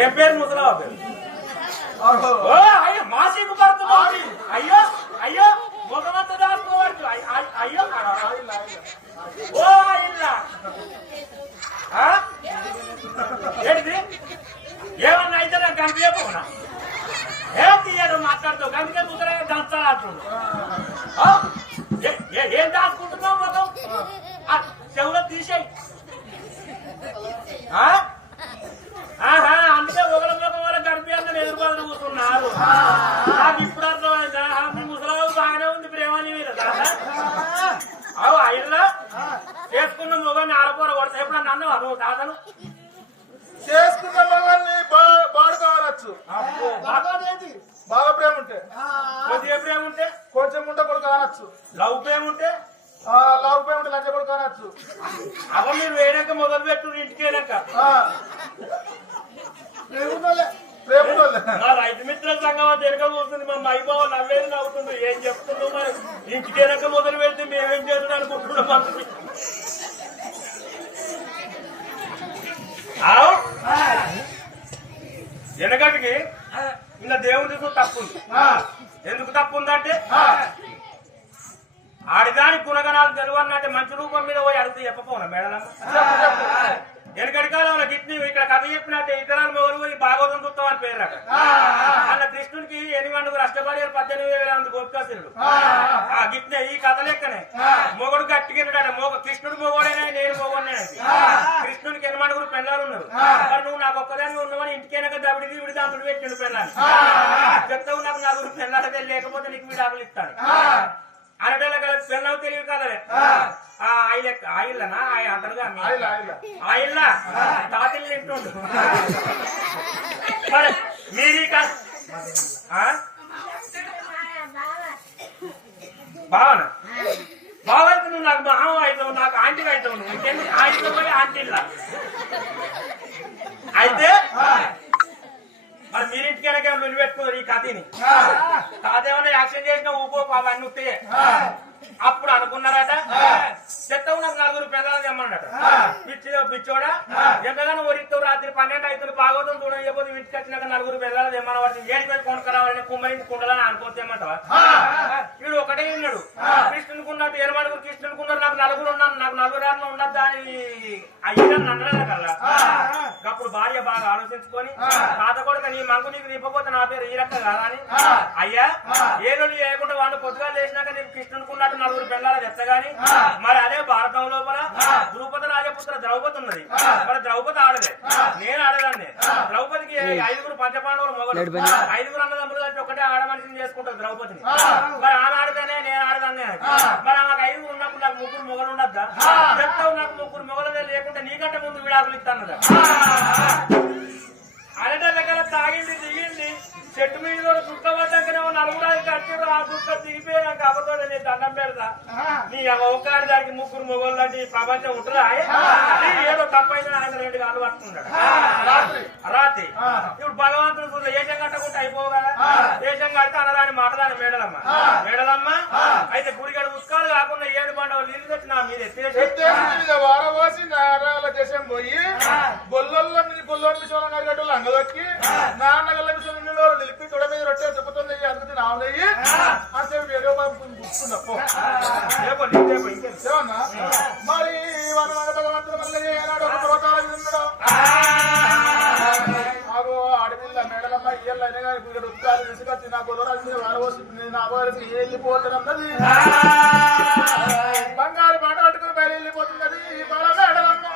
ఏం పేరు ముసలావా పేరు? అయ్యో మాసికు పడుతుంది. అయ్యో అయ్యో ముఖమంతా దాచుకోవచ్చు. అయ్యో ఓ ఇల్లా ఏంటిది? ఏమన్నా అయితే నాకు కనిపించకపోనా? ఏం తీయడు మాట్లాడుతావు కనుక ముసలా దంచాలంటుండు. ఏం దాచుకుంటున్నావు మొత్తం? చెవులో తీసేయి. అందుకే ఒకరి ముఖం వల్ల కనిపించాలని ఎదురుబాటు కూర్చున్నారు. నాకు ఇప్పుడు అర్థమైందా? మీ ముసలావు బాగానే ఉంది ప్రేమని మీరు అవు అయినా చేసుకున్న మొగాన్ని ఆడపోర కొడతా. ఎప్పుడన్నా అన్నావా నువ్వు దాదాను? చేసుకున్న మొగాన్ని బాడు కావచ్చు. బాగా ప్రేమ ఉంటే, కొద్దిగా ప్రేమ ఉంటే, కొంచెం ఉంటే కూడా కావచ్చు. లవ్ ప్రేమ ఉంటే, లవ్ ప్రేమ ఉంటే లంచ కూడా కావచ్చు. అవ మీరు వేయడాక మొదలు పెట్టు ఇంటికి వెళ్ళాక. మా రైతు మిత్రుల సంఘం తిరగ కూర్చుంది. మా మైబాబు నవ్వేది నవ్వుతుంది. ఏం చెప్తున్నావు మరి? ఇంటికి వెళ్ళాక మొదలు పెడితే మేమేం చేద్దాం అనుకుంటున్నాం. వెనకటికి ఇలా దేవుడి తప్పుంది. ఎందుకు తప్పు ఉందంటే ఆడిదాని గుణగణాలు తెలియన్నట్టే మంచి రూపం మీద పోయి అడిగితే చెప్పపోనా మేడలమ్మ? వెనకటి కాలంలో గిట్ని ఇక్కడ కథ చెప్పినట్టే ఇతరాలు మొగలు పోయి భాగవతం చూస్తాం అని పేరు అక్కడ. అలా కృష్ణుడికి 8 అష్టపడి 18,000 గోపికాసురుడు. ఆ గిట్నే ఈ కథ లెక్కనే మొగడు గట్టిగిన్నాడు. కృష్ణుడు మొగోడేనా నేను మొగోడే. కృష్ణుడికి 8 పెళ్ళాలు ఉన్నారు. మరి నువ్వు నాకు ఒక్కదాన్ని ఉన్నావని ఇంటికైనా దబిడి విడి దాంట్లో పెట్టిండు పెళ్ళాన్ని. చెప్తావు నాకు 4 పెళ్ళాలదే లేకపోతే నీకు విడాకులు ఇస్తాను అనటల పెళ్ళవు తెలియదు కదా. ఆయిల్లనా అంటారుగా ఆయిల్లా తాతలు తింటుండు. మరి మీరీ బావనా? బావ అయితే నువ్వు నాకు మామ అవుతావు, నాకు ఆంటీగా అవుతావు. నువ్వు ఇంకెందుకు ఆయిల్లో పోయి ఆంటీల్లా అయితే మరి మీరింటికైనా నిలబెట్టుకోరు ఈ కథని. కాదేమన్నా యాక్షన్ చేసినా ఊపో అవన్నీ వస్తాయి. అప్పుడు అనుకున్నారట చెత్తవు నాకు 4 పిల్లలు తెమ్మన్నాడట. పిచ్చోడా ఎంతగానో ఒరిస్తావు. రాత్రి 12 అవుతుంది భాగవతం చూడకపోతే ఇంటికి వచ్చినాక 4 పిల్లలు తెమ్మన్న వాడిని ఏడు పేరు కొనుక్కరావాలని కుమ్మరించి కుండలని అనుకోతేమంటావా? వీడు ఒకటే ఉన్నాడు. కృష్ణునికి ఉన్నట్టు 8 కృష్ణునికి ఉన్నారు. నాకు 4 ఉన్నాను. నాకు 4 ఉండద్దా అని అయ్యని అన్నదా కల్లా. అప్పుడు భార్య బాగా ఆలోచించుకొని తాత కొడుక నీ మంకు నీకు నింపపోతే నా పేరు ఈ రకం కాదా అని. అయ్యా ఏదో లేకుండా వాడు పొద్దుగా లేచినాక నీకు కృష్ణునికి ఉన్నట్టు 4 పిల్లలు తెచ్చగాని మరి అదే భారతం లోపల ద్రౌపది రాజపుత్ర ద్రౌపది ఉన్నది. మరి ద్రౌపది ఆడదే, నేను ఆడదాన్ని. ద్రౌపదికి 5 పంచపాండవులు మొగలు, 5 అన్నదమ్ములు కలిసి ఒకటే ఆడ మనిషిని చేసుకుంటారు ద్రౌపదిని. మరి ఆమె ఆడదానే నేను ఆడదాన్ని. మరి ఆమెకు 5 ఉన్నప్పుడు నాకు 3 మొగలు ఉండద్దా? చెప్తావు నాకు 3 మొగలదే లేకుంటే నీకంటే ముందు విడాకులు ఇస్తాను. అనట దగ్గర తాగింది దిగింది. చెట్టు మీద చుట్టబడ్డాకనే 4 కట్టారు. ఆ చుట్ట దిగిపోయి నాకు అబద్ధం నేను దండం పెడతా. నీ ఒక్కడి దానికి 3 మొగలు లాంటి ప్రపంచం ఉంటుందా? ఏదో తప్పైందని ఆయన 2 కాళ్ళు పట్టుకున్నాడు రాత్రి. ఇప్పుడు భగవంతుడు చూద్దా ఏషం కట్టకుండా అయిపోవు కదా. ఏషం కడితే అనరాని మాటదాని మేడలమ్మ. మేడలమ్మ అయితే గుడిగడ ఉత్కాలు కాకుండా 7 బండలు నీళ్ళు తెచ్చి నా మీద వారవాసి నారాల దేశం పోయి గొల్లల్లో గొల్లోళ్ళు అంగదొక్కి నాన్నగల్ల నిలిపి తొడ మీద రొట్టె చెప్పుతుంది. అందుకు నావులయ్యి అంటే వేరే కూర్చున్నప్పు మరి వాళ్ళ భగవంతుడు మళ్ళీ ఏనాడు ఒక పర్వతాల మీద ఉన్నాడు. ఆగో అడవిల్ల మేడలమ్మ ఇయ్యలు అయినా కానీ ఇక్కడ ఉత్కాలు తీసుకొచ్చి నా గొల్లరాజు మీద వారవోసి నా వారికి వెళ్ళిపోతున్నది. బంగారు మాట పట్టుకుని బయలు వెళ్ళిపోతున్నది బాల మేడలమ్మ.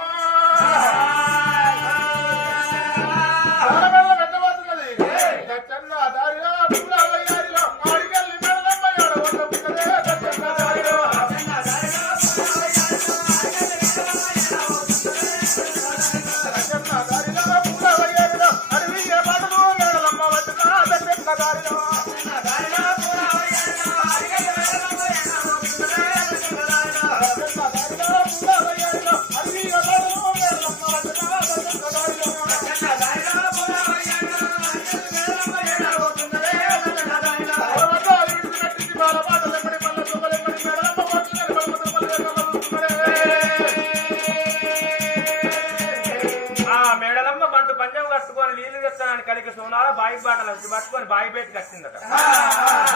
పంజం కట్టుకొని నీళ్లు తెస్తానని కలిగి సోనాల బాయి బాటలు వచ్చి పట్టుకొని బాయి బయటకి వచ్చిందట.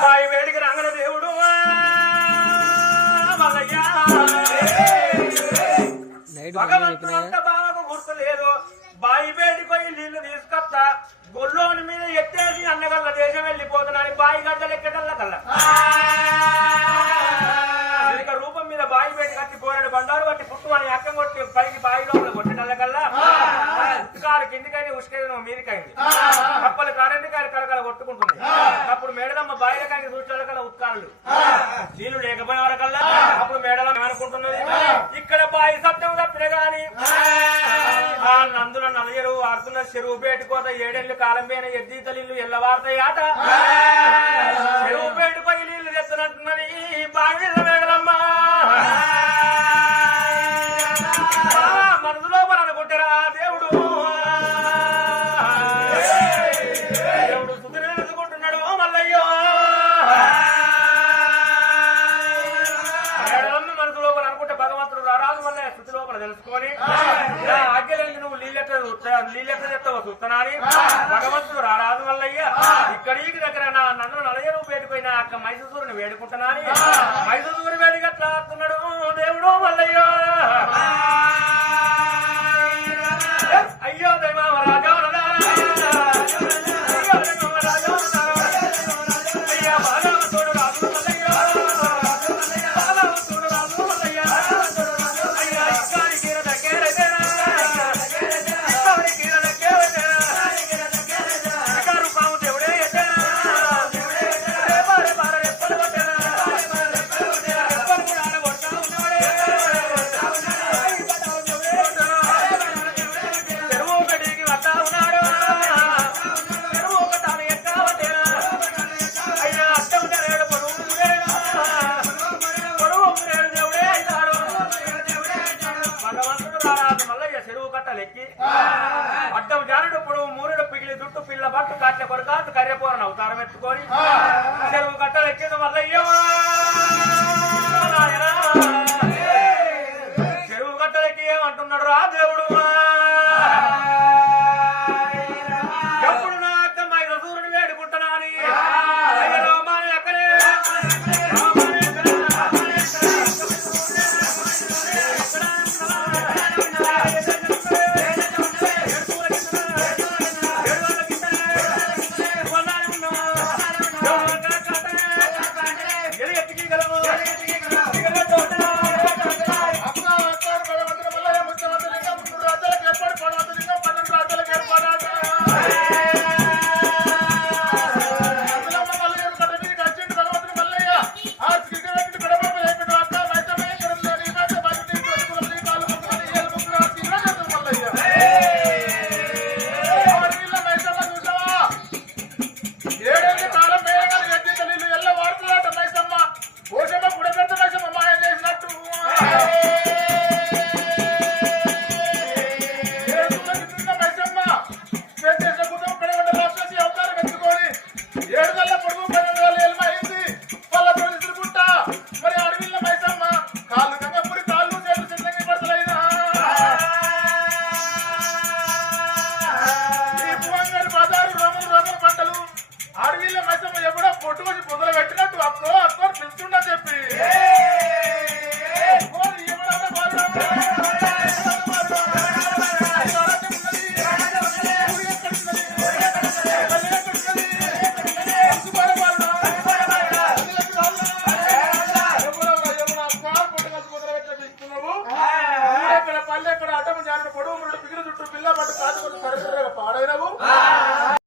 బాయి బయటికి రంగన దేవుడు భగవంతుడంతా బావకు గుర్తు లేదు. బాయి బయటికి పోయి నీళ్లు తీసుకొస్తా గొల్లోని మీద ఎత్తేసి అన్నగల్ల దేశం వెళ్ళిపోతున్నాను. బాయి గడ్డలు ఎక్కడల్లా కల్లా ఇక రూపం మీద బాయి బయట కట్టి పోరాడు బండారు బట్టి పుట్టు అని అక్కం కొట్టి పైకి బాయి లోపల కొట్టినల్లకల్లా ఉత్కాలు కిందికైంది ఉసుకైంది మీదికైంది. కప్పలు కారెందుకాయలు కలకల కొట్టుకుంటుంది. అప్పుడు మేడలమ్మ బాయిల కాకి చూసేకల్లా ఉత్కాలు నీళ్లు లేకపోయే వరకల్లా అప్పుడు మేడలమ్మ అనుకుంటున్నది ఇక్కడ బాయి సత్యం తప్పిన గాని ఆ నందుల నలయరు ఆడుతున్న చెరువు పేటుకోత 7 ఏళ్ళు కాలం పైన ఎద్దీతలిల్లు ఎల్లవారుతాయి ఆట. చెరువు పేటుపోయి నీళ్లు తెస్తున్నట్టున్నది బావి మేడలమ్మ. మనసు లోపల అనుకుంటారా దేవుడు దేవుడు సుధులు ఎదుర్కొంటున్నాడు మల్లయ్యో. మేడలమ్మ మనసు లోపల అనుకుంటే భగవంతుడు రారాజు వల్ల స్థుతి లోపల తెలుసుకొని ఆజ్ఞలకి నువ్వు నీళ్ళెట్ట చెప్తావు చూస్తున్నాని భగవంతుడు రారాజు వల్లయ్య ఇక్కడికి దగ్గర నా నన్ను నలయరు పేరుపోయిన అక్క మైసూరుని వేడుకుంటున్నాని మైసూరు వేడిగట్లా ఆడుతున్నాడు దేవుడు మల్లయ్యో. అయ్యో దైవ రాజా అడ్డం జారుడు పొడవు మూరుడు పిగిలి దుట్టు పిల్ల బట్టు కాట్ల కొరకాటు కర్రెపోరను అవతారం ఎత్తుకొని చెరువు